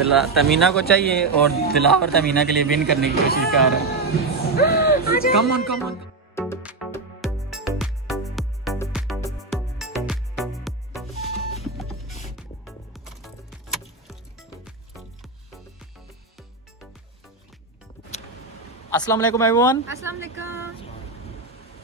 तमीना को चाहिए और दिलावर तमीना के लिए विन करने की कोशिश कर रहा है। Come on come on. अस्सलाम वालेकुम एवरीवन। अस्सलाम वालेकुम।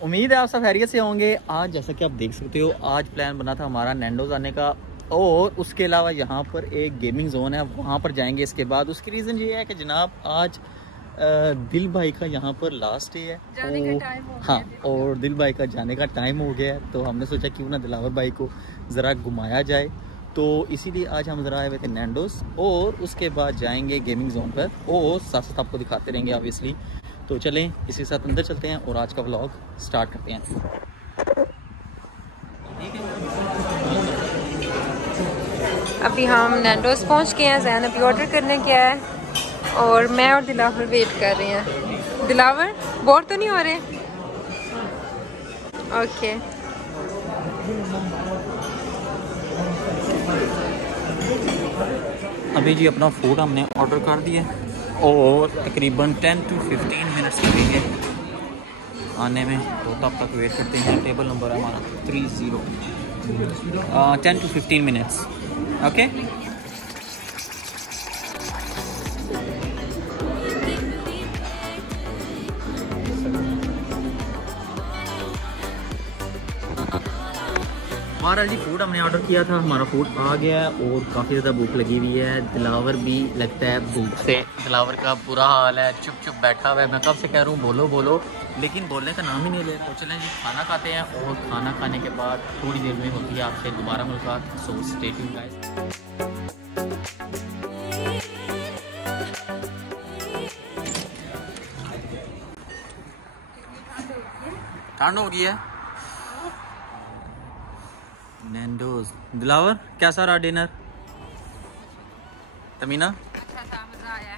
उम्मीद है आप सब खैरियत से होंगे। आज जैसा कि आप देख सकते हो, आज प्लान बना था हमारा नैंडोज आने का, और उसके अलावा यहाँ पर एक गेमिंग जोन है, वहाँ पर जाएंगे इसके बाद। उसकी रीज़न ये है कि जनाब आज दिल भाई का यहाँ पर लास्ट डे है, जाने का टाइम हो गया। हाँ, और दिल भाई का जाने का टाइम हो गया है, तो हमने सोचा क्यों ना दिलावर भाई को ज़रा घुमाया जाए। तो इसीलिए आज हम ज़रा आए हुए थे नैंडोज, और उसके बाद जाएंगे गेमिंग जोन पर, और साथ साथ आपको दिखाते रहेंगे ऑब्वियसली। तो चलें इसी के साथ अंदर चलते हैं और आज का व्लॉग स्टार्ट करते हैं। अभी हम नैंडोज पहुंच गए हैं। जैन अभी ऑर्डर करने गया है और मैं और दिलावर वेट कर रहे हैं। दिलावर बोर तो नहीं हो रहे? ओके। अभी जी अपना फूड हमने ऑर्डर कर दिया और तकरीबन 10 to 15 मिनट्स लगेंगे आने में, तो तब तक वेट करते हैं। टेबल नंबर है हमारा 30। 10 to 15 मिनट्स। ओके। हमारा जी फूड हमने ऑर्डर किया था, हमारा फूड आ गया है और काफ़ी ज़्यादा भूख लगी हुई है। दिलावर भी लगता है भूख से, दिलावर का बुरा हाल है, चुप चुप बैठा हुआ है। मैं कब से कह रहा हूँ बोलो बोलो, लेकिन बोलने का नाम ही नहीं ले रहा। तो चलें जी खाना खाते हैं, और खाना खाने के बाद थोड़ी देर में होती है आपसे दोबारा मुलाकात। So stay tuned guys. ठंड हो गई है। नैंडोज। दिलावर कैसा रहा डिनर? तमीना? अच्छा था, मजा आया।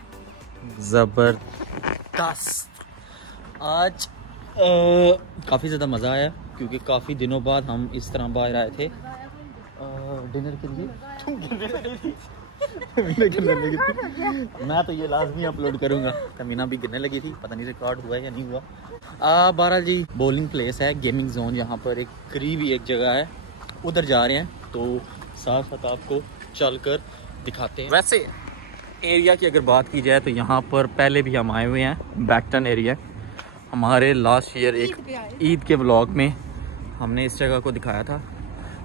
ज़बरदस्त। आज काफ़ी ज़्यादा मज़ा आया, क्योंकि काफ़ी दिनों बाद हम इस तरह बाहर आए थे डिनर के लिए। मैं तो ये लाजमी अपलोड करूँगा। तमीना भी गिरने लगी थी, पता नहीं रिकॉर्ड हुआ या नहीं हुआ। बहरहाल जी बॉलिंग प्लेस है, गेमिंग जोन, यहाँ पर एक करीब ही एक जगह है, उधर जा रहे हैं, तो साथ साथ आपको चलकर दिखाते हैं। वैसे एरिया की अगर बात की जाए तो यहाँ पर पहले भी हम आए हुए हैं। बैकटन एरिया हमारे लास्ट ईयर एक ईद के व्लॉग में हमने इस जगह को दिखाया था।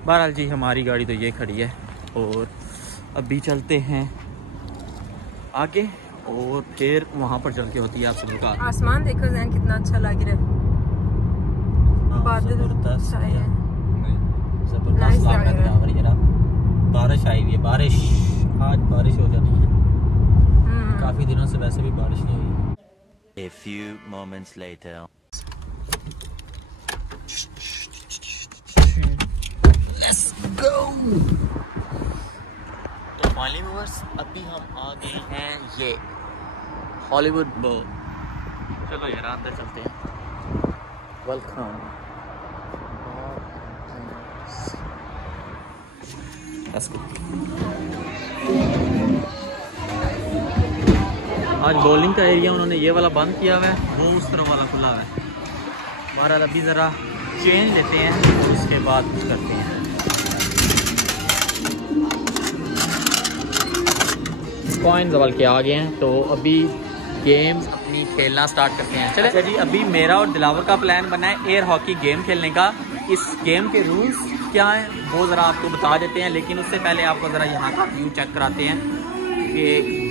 बहरहाल जी हमारी गाड़ी तो ये खड़ी है, और अभी चलते हैं आगे, और फिर वहाँ पर चल के होती है आपसे मुलाकात। आसमान देखो जैन कितना अच्छा लग रहा है, बादल छाए हैं। जबरदस्त लग रहा है यार। बारिश आई हुई है, बारिश आज बारिश हो जाती है। काफी दिनों से वैसे भी बारिश नहीं हुई। A few moments later. Let's go. तो फाइनली व्यूअर्स अभी हम आ गए हैं ये हॉलीवुड बो। चलो यार अंदर चलते हैं। वेलकम। आज बॉलिंग का एरिया उन्होंने ये वाला बंद किया हुआ है, वो उस तरफ वाला खुला हुआ है। बहरहाल अभी ज़रा चेंज लेते हैं और उसके बाद कुछ करते हैं। कॉइन्स वाल के आ गए हैं, तो अभी गेम्स अपनी खेलना स्टार्ट करते हैं। चले। अच्छा जी अभी मेरा और दिलावर का प्लान बना है एयर हॉकी गेम खेलने का। इस गेम के रूल्स क्या हैं वो ज़रा आपको बता देते हैं, लेकिन उससे पहले आपको ज़रा यहाँ का व्यू चेक कराते हैं कि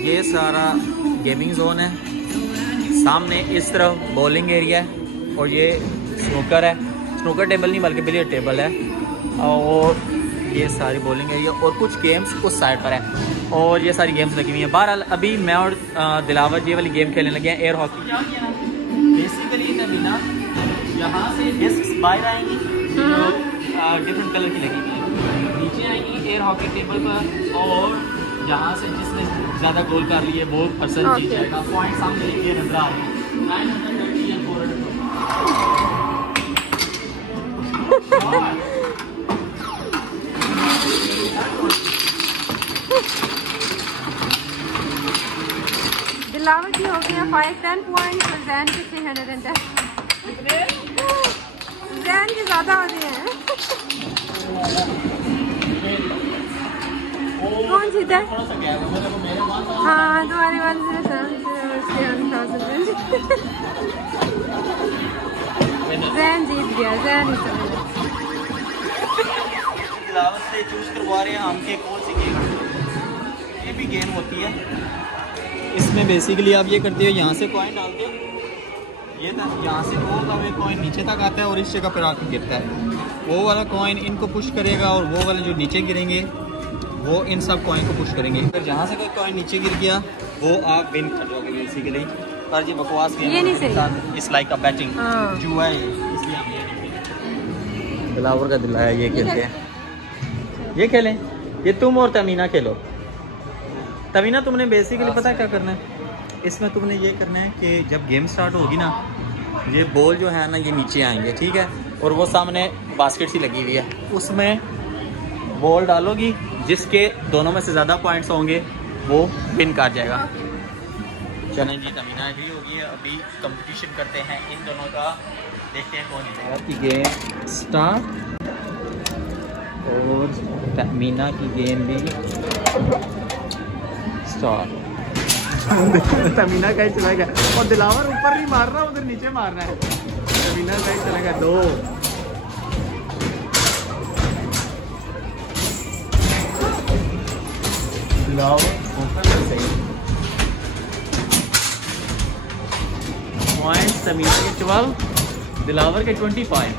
ये सारा गेमिंग जोन है, सामने इस तरफ बॉलिंग एरिया है, और ये स्नूकर है, स्नूकर टेबल नहीं बल्कि बिलियर्ड टेबल है, और ये सारी बॉलिंग एरिया और कुछ गेम्स उस साइड पर है, और ये सारी गेम्स लगी हुई हैं। बहरहाल अभी मैं और दिलावर ये वाली गेम खेलने लगे हैं, एयर हॉकी। बेसिकली नबीना यहाँ से डिस्क बाहर आएंगी जो डिफरेंट कलर की लगी हुई है, नीचे आएंगी एयर हॉकी टेबल पर, और यहाँ से जिसने ज़्यादा गोल कर लिए वो पर्सन जीत जाएगा। पॉइंट सामने लिखे नजर आ रहे हैं 930 and 400। दिलावर की हो गया 510 पॉइंट और जैन के 310। जैन के ज़्यादा हो रहे हैं। कौन जीता है? हाँ तुम्हारे वाले जैन जीत गया। जैन ही दिलावर से चूज करवा रहे हैं हम के कौन सी गेम। ये भी गेम होती है। इसमें बेसिकली आप ये करते हो, यहाँ से कॉइन डालते हो, ये यहाँ से वो का कॉइन नीचे तक आता है और इस जगह पर आके गिरता है। वो वाला कॉइन इनको पुश करेगा और वो वाले जो नीचे गिरेंगे वो इन सब कॉइन को पुश करेंगे। फिर जहाँ से कोई कॉइन नीचे गिर गया वो आप विन कर दोगे बेसिकली। पर ये बकवास गेम ये नहीं सही। इस लाइक का बैटिंग जुआ है, इसलिए हम ये नहीं खेलते। दिलावर का दिलाया ये खेलते हैं। ये खेलें, ये तुम और तमीना खेलो। तमीना तुमने बेसिकली पता है क्या करना है इसमें? तुमने ये करना है कि जब गेम स्टार्ट होगी ना, ये बॉल जो है ना ये नीचे आएंगे, ठीक है, और वो सामने बास्केट सी लगी हुई है, उसमें बॉल डालोगी, जिसके दोनों में से ज़्यादा पॉइंट्स होंगे वो विन कर जाएगा। चलें जी, तमीना भी होगी। अभी कंपटीशन करते हैं इन दोनों का, देखते हैं कौन जीतेगा। की गेम स्टार्ट और तमीना की गेम भी स्टार्ट। तमीना का ही चला गया और दिलावर ऊपर नहीं मार रहा, उधर नीचे मार रहा है। तमीना का ही चला गया। 2 दिलावर पॉइंट्स तमीना के 12, दिलावर के 25, 15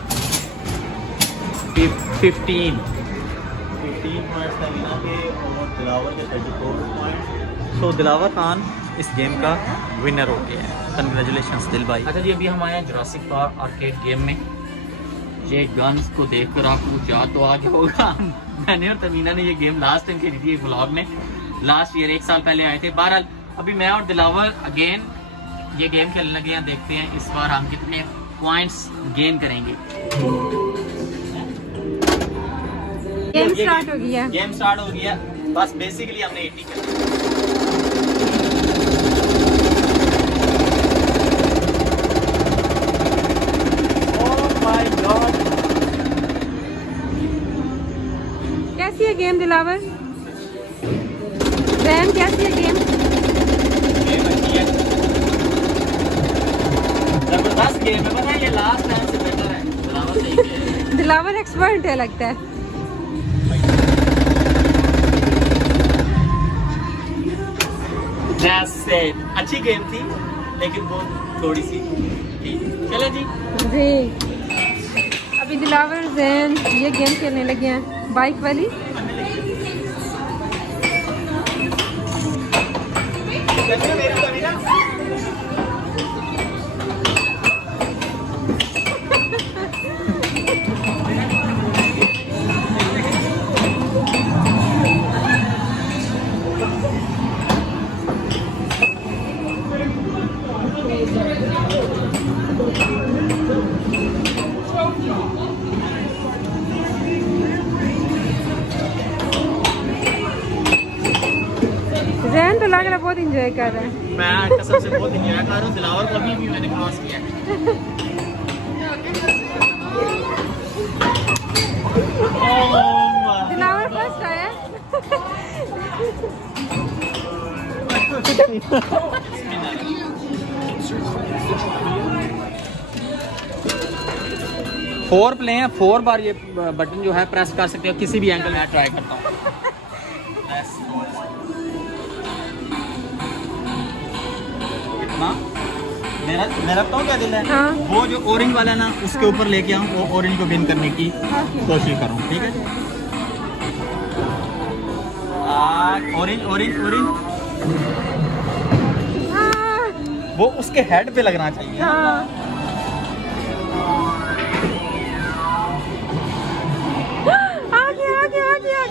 पॉइंट्स तमीना के और दिलावर के 34 पॉइंट्स। तो दिलावर खान इस गेम का विनर हो गया है। कंग्रेचुलेशंस दिल भाई। अच्छा जी, अभी हम आए हैं जुरासिक पार्क आर्केड गेम में। ये गन्स को देखकर आपको याद तो आ गया होगा, मैंने और तमीना ने ये गेम लास्ट टाइम खेली थी एक व्लॉग में, लास्ट ईयर 1 साल पहले आए थे। बहरहाल अभी मैं और दिलावर अगेन ये गेम खेलने लगे हैं। देखते हैं इस बार हम कितने पॉइंट्स गेन करेंगे। गेम स्टार्ट हो गया। गेम स्टार्ट हो गया। बस बेसिकली हमने 80 कर दिया। कैसी है गेम दिलावर? जैन कैसी है गेम? अच्छी है, जबरदस्त गेम है। पता है ये लास्ट टाइम से बेटर है। दिलावर सही है। दिलावर एक्सपर्ट है लगता है। अच्छी गेम थी लेकिन वो थोड़ी सी थी। चले जी अभी दिलावर जैन ये गेम खेलने लगे हैं, बाइक वाली। जैन तो लग रहा बहुत इंजॉय कर रहा है। मैं कसम से बहुत इंजॉय कर रहा हूँ। दिलावर को अभी भी मैंने क्रॉस किया है। दिलावर फर्स्ट आया। 4 प्ले हैं, 4 बार ये बटन जो है प्रेस कर सकते हो किसी भी एंगल में। ट्राई करता हूँ। मेरा तो क्या दिल है, हाँ। वो जो ऑरेंज वाला ना उसके ऊपर लेके आऊँ, वो ऑरेंज को विन करने की कोशिश करूँ। ठीक है, ऑरेंज ऑरेंज ऑरेंज वो उसके हेड पे लगना चाहिए। हाँ। आ गया आ गया आ गया।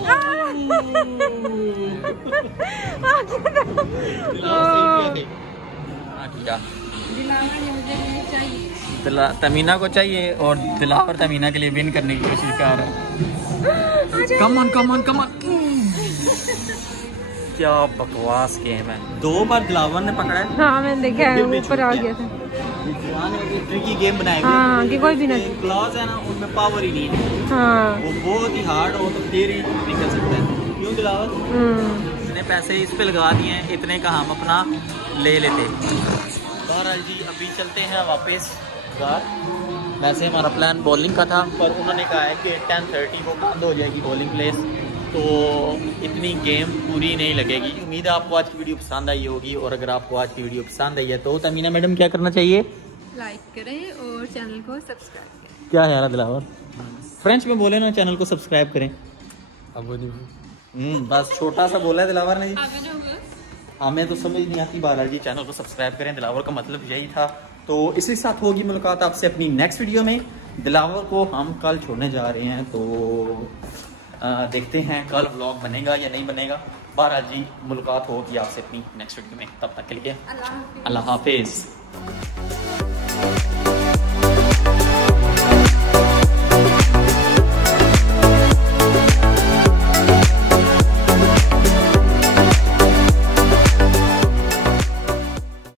तमीना को चाहिए और दिलावर तमीना के लिए विन करने की कोशिश कर रहा है। Come on come on come on. क्या बकवास गेम है। 2 बार दिलावर ने पकड़ा है। हाँ मैंने देखा है, ऊपर आ गया था। ट्रिकी गेम बनाए हुए हाँ कि कोई भी ना क्लॉज है ना, उनमें पावर ही नहीं है। हाँ वो बहुत ही हार्ड हो तो फिर ही निकल सकता है। क्यों दिलावर? इतने पैसे इस पे लगा दिए हैं, इतने का हम अपना ले लेते। बहरहाल जी अभी चलते हैं वापस घर। वैसे हमारा प्लान बॉलिंग का था, पर उन्होंने कहा है कि 10:30 को बंद हो जाएगी बॉलिंग प्लेस, तो इतनी गेम पूरी नहीं लगेगी। उम्मीद है आपको आज की वीडियो पसंद आई होगी, और अगर आपको आज की वीडियो पसंद आई है तो तमीना मैडम क्या करना चाहिए? लाइक करें और चैनल को सब्सक्राइब करें। क्या है यार दिलावर? फ्रेंच में बोले ना, चैनल को सब्सक्राइब करें। बस छोटा सा बोला है दिलावर ने जी। हमें तो समझ नहीं आती। बहरहाल जी चैनल को सब्सक्राइब करें, दिलावर का मतलब यही था। तो इसी साथ होगी मुलाकात आपसे अपनी नेक्स्ट वीडियो में। दिलावर को हम कल छोड़ने जा रहे हैं, तो देखते हैं कल व्लॉग बनेगा या नहीं बनेगा। बहरहाल जी मुलाकात होगी आपसे अपनी नेक्स्ट वीडियो में। तब तक के लिए अल्लाह हाफिज़।